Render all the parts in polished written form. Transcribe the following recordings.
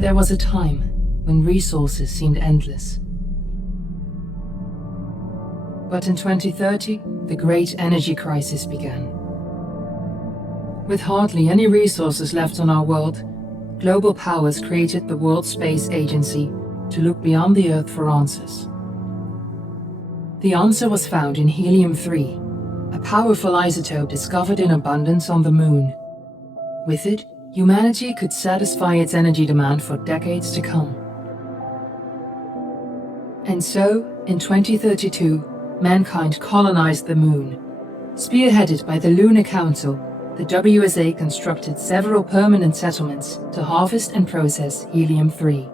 There was a time when resources seemed endless. But in 2030, the great energy crisis began. With hardly any resources left on our world, global powers created the World Space Agency to look beyond the Earth for answers. The answer was found in helium-3, a powerful isotope discovered in abundance on the Moon. With it, humanity could satisfy its energy demand for decades to come. And so, in 2032, mankind colonized the Moon. Spearheaded by the Lunar Council, the WSA constructed several permanent settlements to harvest and process helium-3.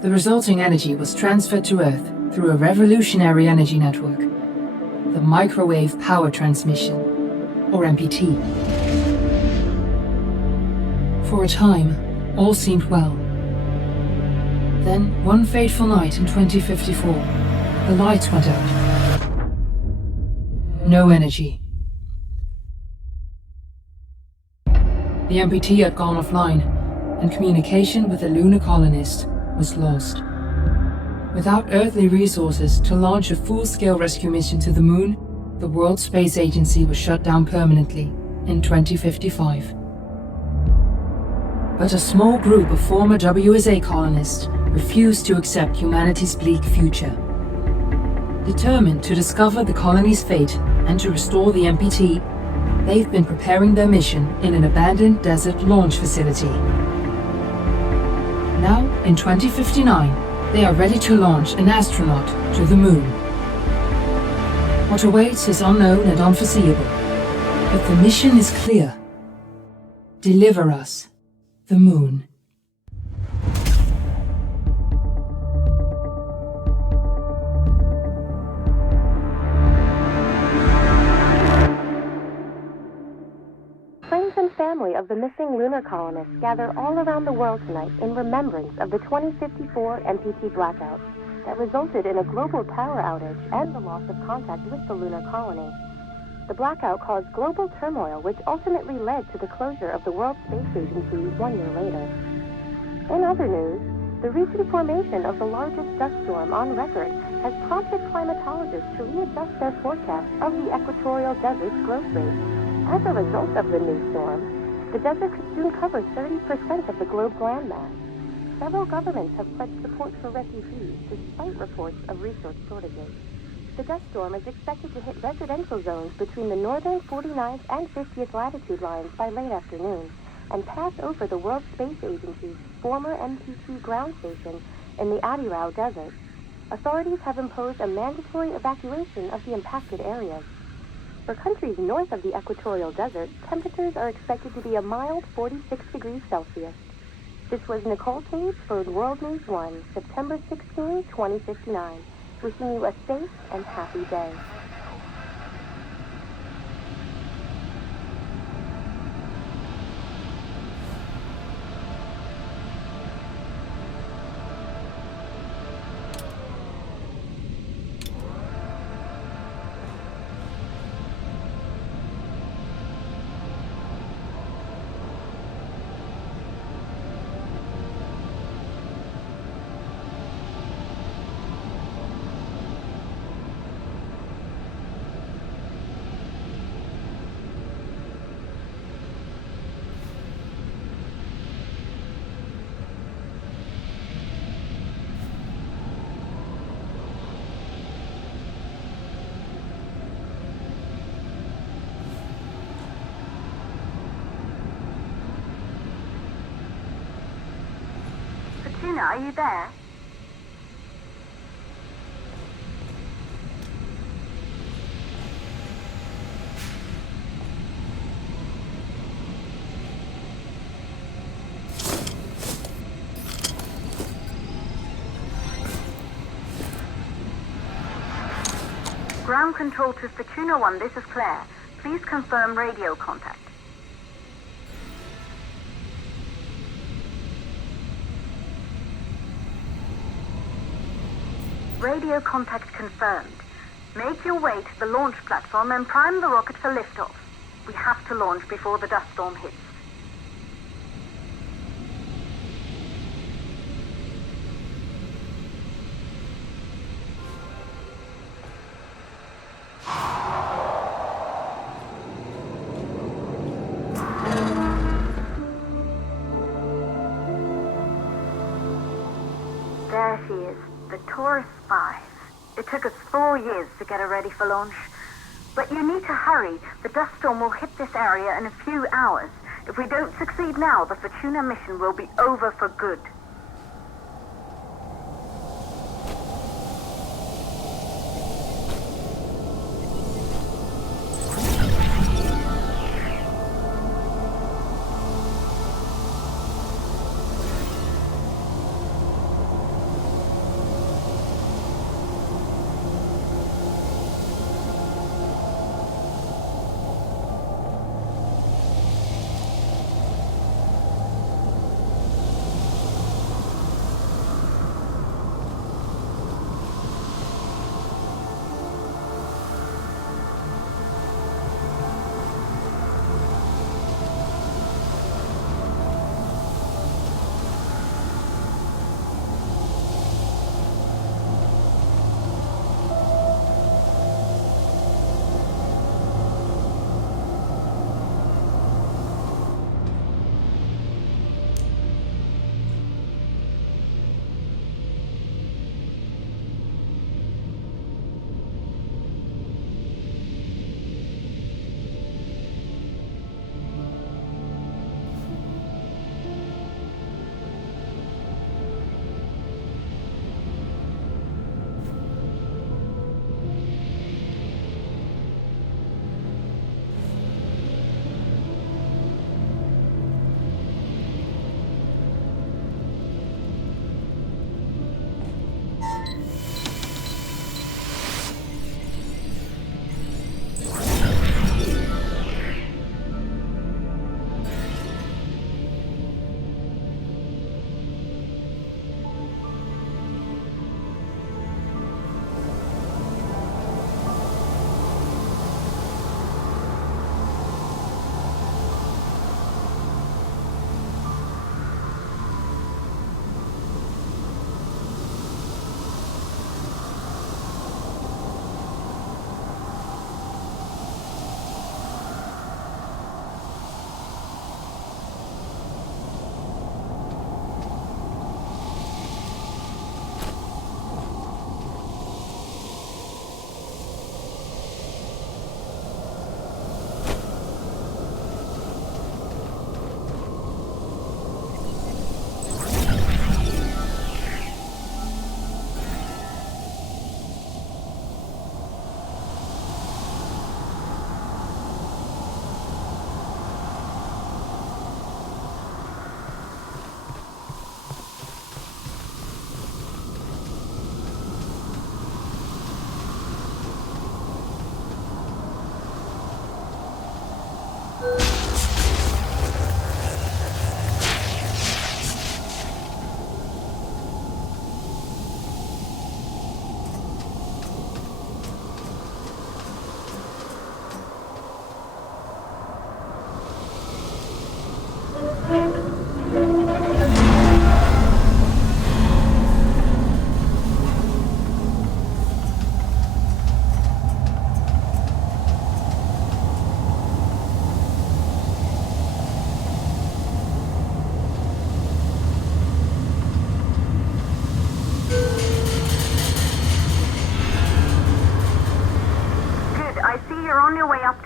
The resulting energy was transferred to Earth through a revolutionary energy network, the Microwave Power Transmission, or MPT. For a time, all seemed well. Then, one fateful night in 2054, the lights went out. No energy. The MPT had gone offline, and communication with the lunar colonist was lost. Without earthly resources to launch a full-scale rescue mission to the Moon, the World Space Agency was shut down permanently in 2055. But a small group of former WSA colonists refused to accept humanity's bleak future. Determined to discover the colony's fate and to restore the MPT, they've been preparing their mission in an abandoned desert launch facility. Now, in 2059, they are ready to launch an astronaut to the Moon. What awaits is unknown and unforeseeable, but the mission is clear. Deliver us the Moon. Friends and family of the missing lunar colonists gather all around the world tonight in remembrance of the 2054 MPT blackout that resulted in a global power outage and the loss of contact with the lunar colony. The blackout caused global turmoil, which ultimately led to the closure of the World Space Agency 1 year later. In other news, the recent formation of the largest dust storm on record has prompted climatologists to readjust their forecast of the equatorial desert's growth rate. As a result of the new storm, the desert could soon cover 30% of the globe's landmass. Several governments have pledged support for refugees despite reports of resource shortages. The dust storm is expected to hit residential zones between the northern 49th and 50th latitude lines by late afternoon and pass over the World Space Agency's former MPT ground station in the Adirau Desert. Authorities have imposed a mandatory evacuation of the impacted areas. For countries north of the equatorial desert, temperatures are expected to be a mild 46 degrees Celsius. This was Nicole Cage for World News 1, September 16, 2059. Wishing you a safe and happy day. Fortuna, are you there? Ground control to Fortuna 1, this is Claire. Please confirm radio contact. Radio contact confirmed. Make your way to the launch platform and prime the rocket for liftoff. We have to launch before the dust storm hits. There she is, the Taurus 5. It took us 4 years to get her ready for launch. But you need to hurry. The dust storm will hit this area in a few hours. If we don't succeed now, the Fortuna mission will be over for good.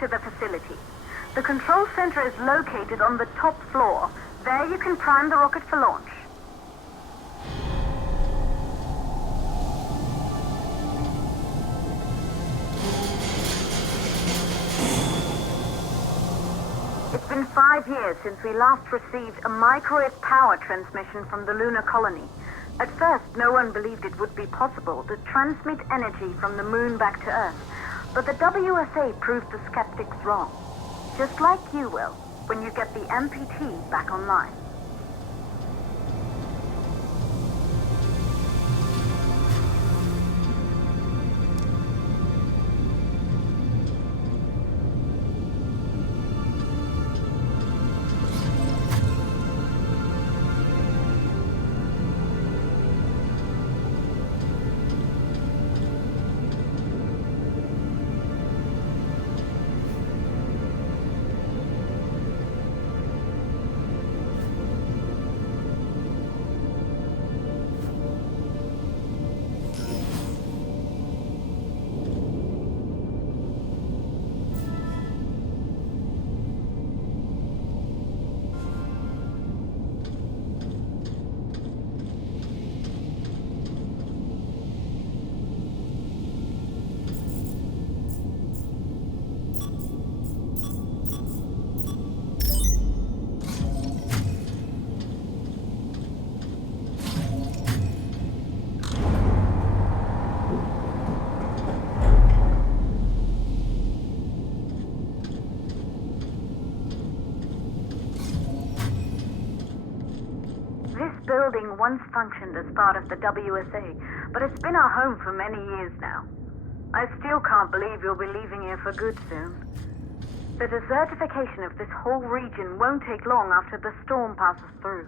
To the facility. The control center is located on the top floor. There you can prime the rocket for launch. It's been 5 years since we last received a microwave power transmission from the lunar colony. At first, no one believed it would be possible to transmit energy from the moon back to Earth. But the WSA proved the skeptics wrong. Just like you will, when you get the MPT back online. This building once functioned as part of the WSA, but it's been our home for many years now. I still can't believe you'll be leaving here for good soon. The desertification of this whole region won't take long after the storm passes through.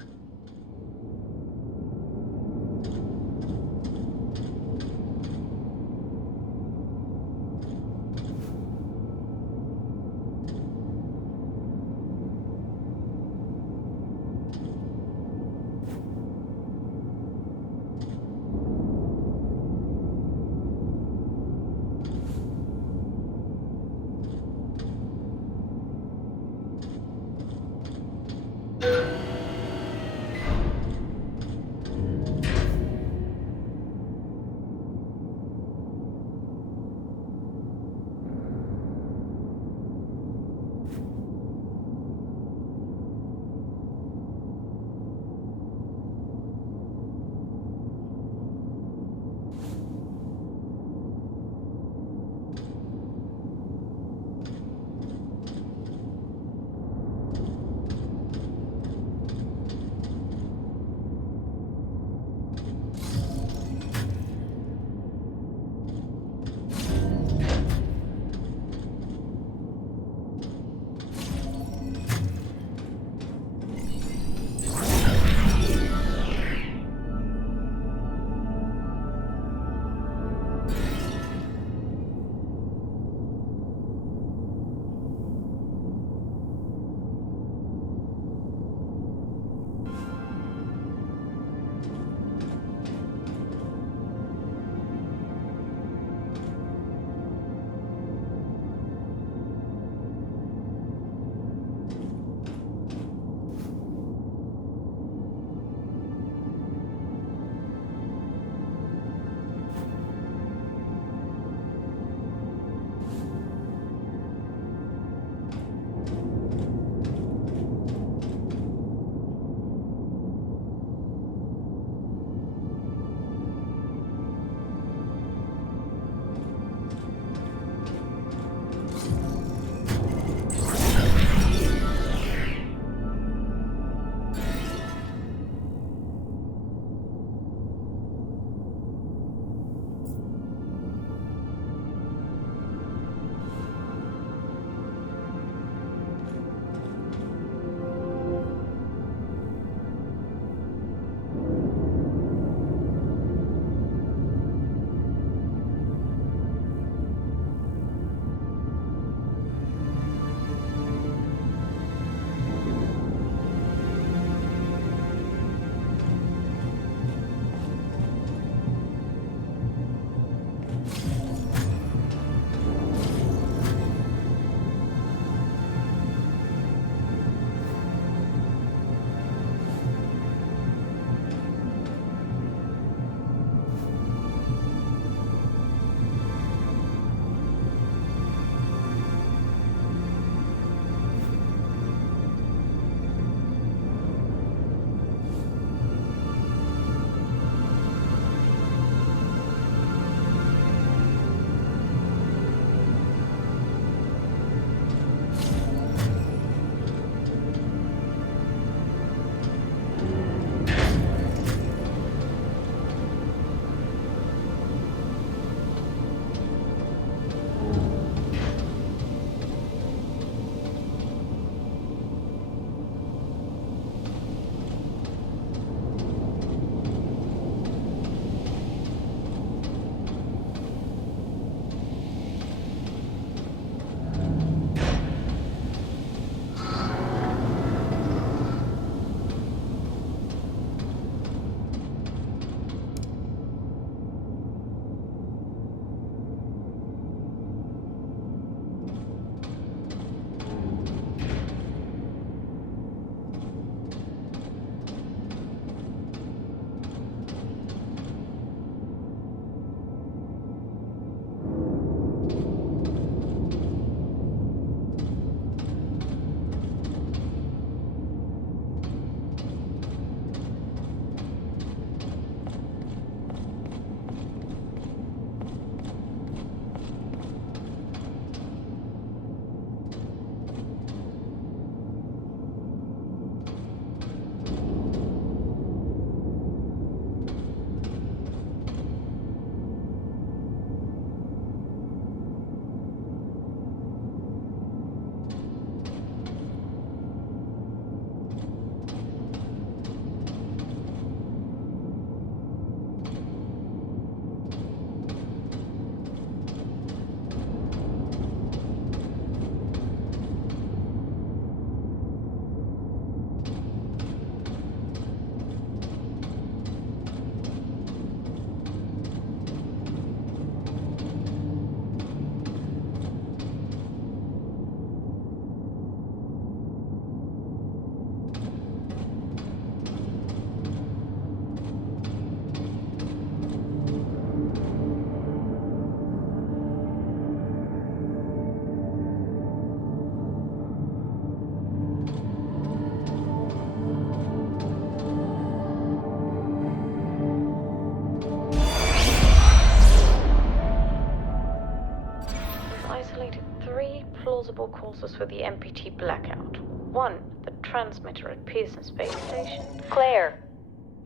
possible causes for the MPT blackout. 1, the transmitter at Pearson Space Station. Claire,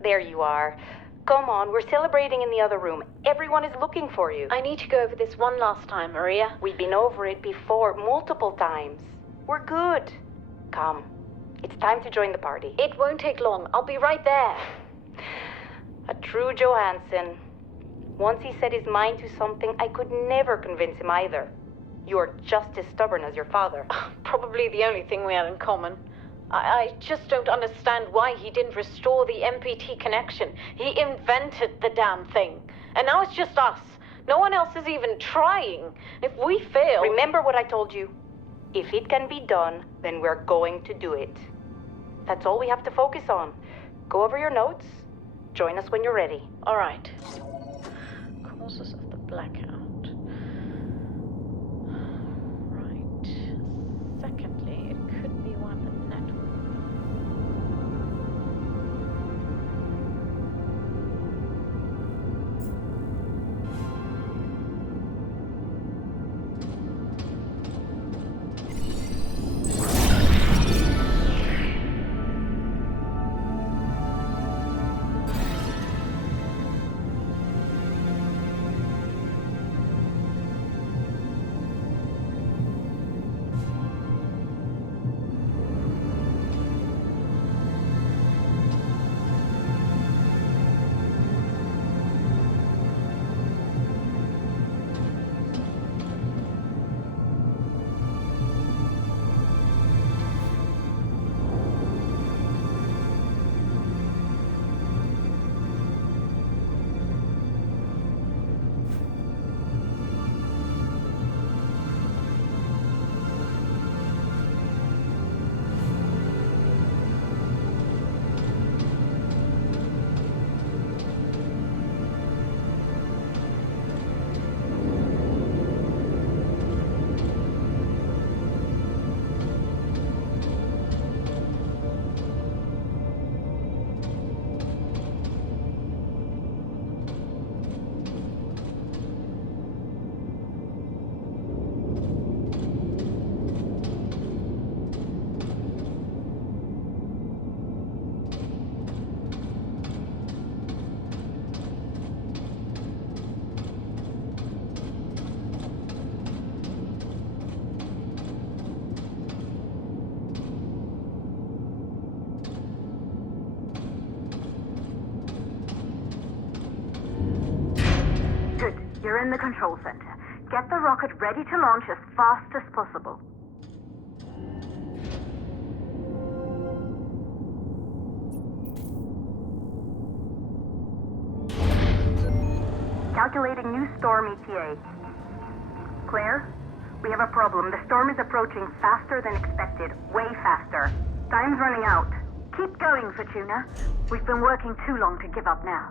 there you are. Come on, we're celebrating in the other room. Everyone is looking for you. I need to go over this one last time, Maria. We've been over it before, multiple times. We're good. Come, it's time to join the party. It won't take long. I'll be right there. A true Johanson. Once he set his mind to something, I could never convince him either. You're just as stubborn as your father. Probably the only thing we had in common. I just don't understand why he didn't restore the MPT connection. He invented the damn thing. And now it's just us. No one else is even trying. If we fail... Remember what I told you. If it can be done, then we're going to do it. That's all we have to focus on. Go over your notes. Join us when you're ready. All right. Causes of the blackout. Right. Secondly, it could be weapon network. You're in the control center. Get the rocket ready to launch as fast as possible. Calculating new storm ETA. Claire, we have a problem. The storm is approaching faster than expected. Way faster. Time's running out. Keep going, Fortuna. We've been working too long to give up now.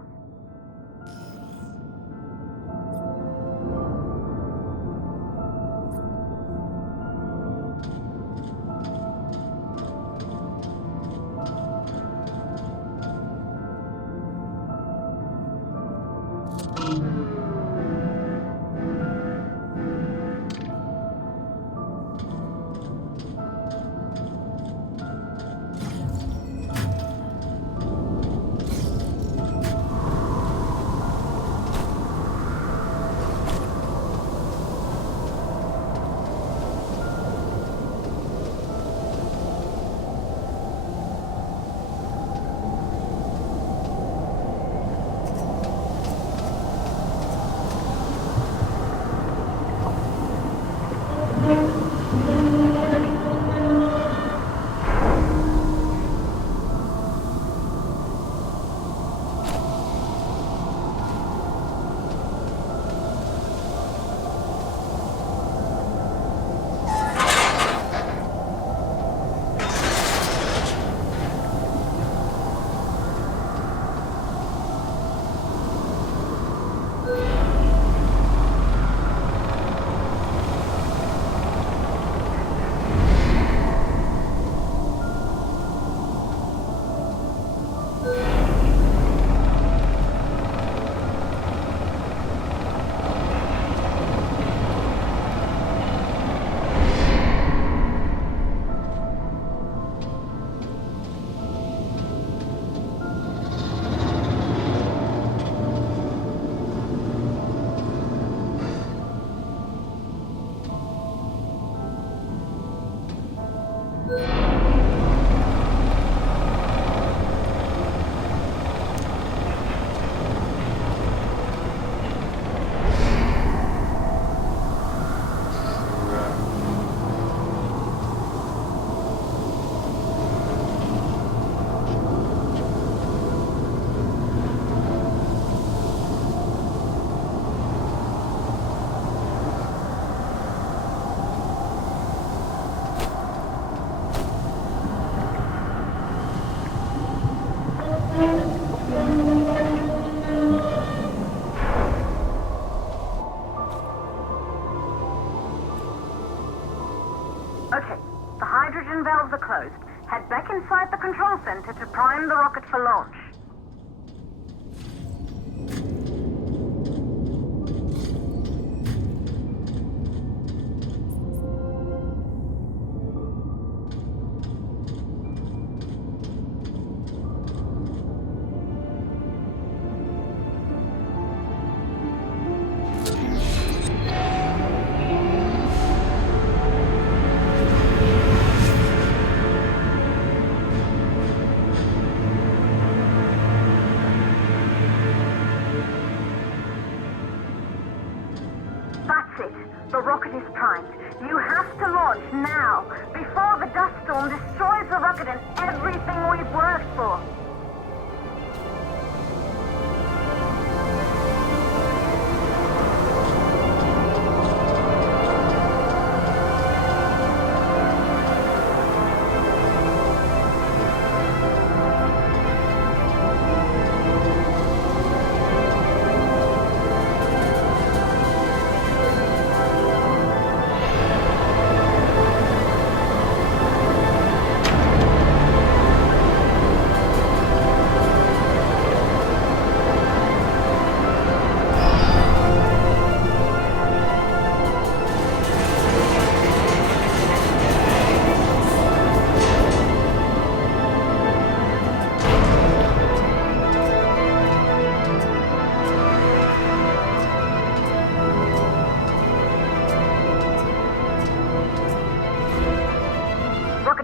Okay, the hydrogen valves are closed. Head back inside the control center to prime the rocket for launch. That's it. The rocket is primed. You have to launch now, before the dust storm destroys the rocket and everything we've worked for.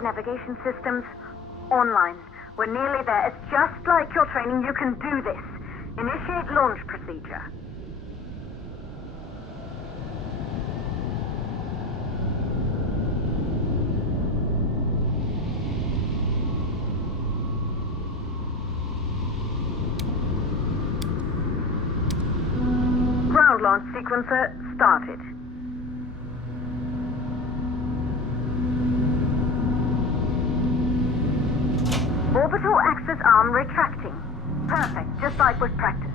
Navigation systems online. We're nearly there. It's just like your training. You can do this. Initiate launch procedure. Ground launch sequencer started. Orbital axis arm retracting. Perfect, just like we've practiced.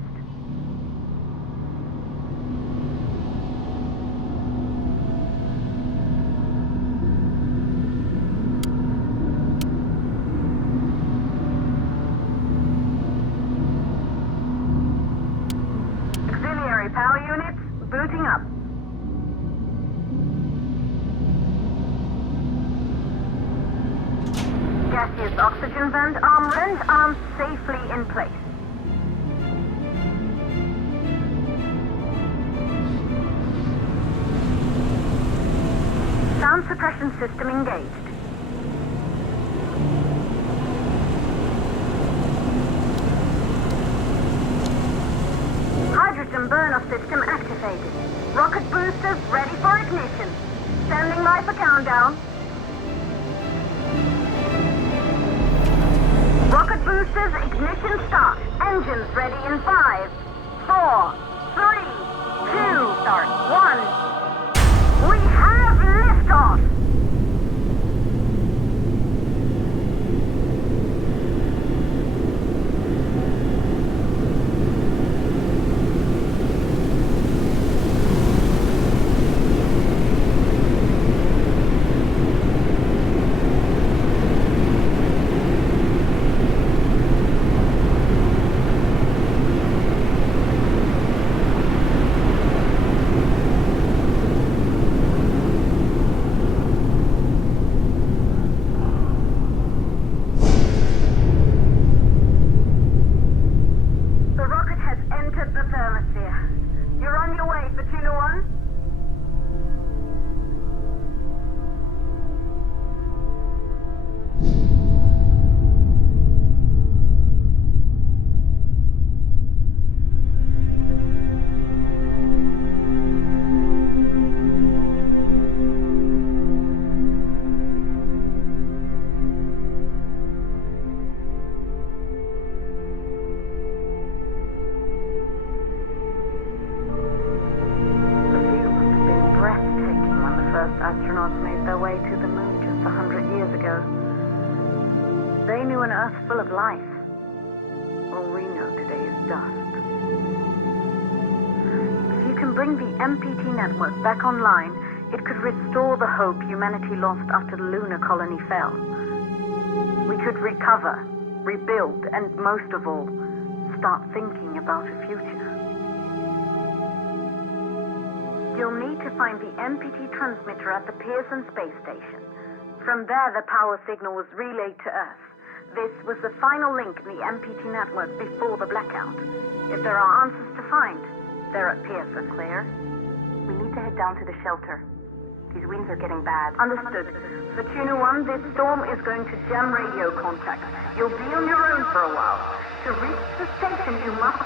Auxiliary power units booting up. Gaseous oxygen vent arm and arms safely in place. Sound suppression system engaged. Hydrogen burn-off system activated. Rocket boosters ready for ignition. Standing by for countdown. Rocket boosters, ignition start. Engines ready in 5, 4, 3, 2, start, 1. We have liftoff! Astronauts made their way to the moon just 100 years ago. They knew an Earth full of life. dust. If you can bring the MPT network back online, it could restore the hope humanity lost after the lunar colony fell. We could recover, rebuild, and most of all, start thinking about a future. You'll need to find the MPT transmitter at the Pearson space station. From there, the power signal was relayed to Earth. This was the final link in the MPT network before the blackout. If there are answers to find, they're at Pearson. Claire, we need to head down to the shelter. These winds are getting bad. Understood. Fortuna 1, this storm is going to jam radio contact. You'll be on your own for a while. To reach the station, you must...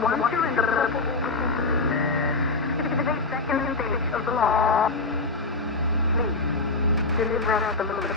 Once you're in the purple... 58-second stage of the launch. Please, deliver us the lunar.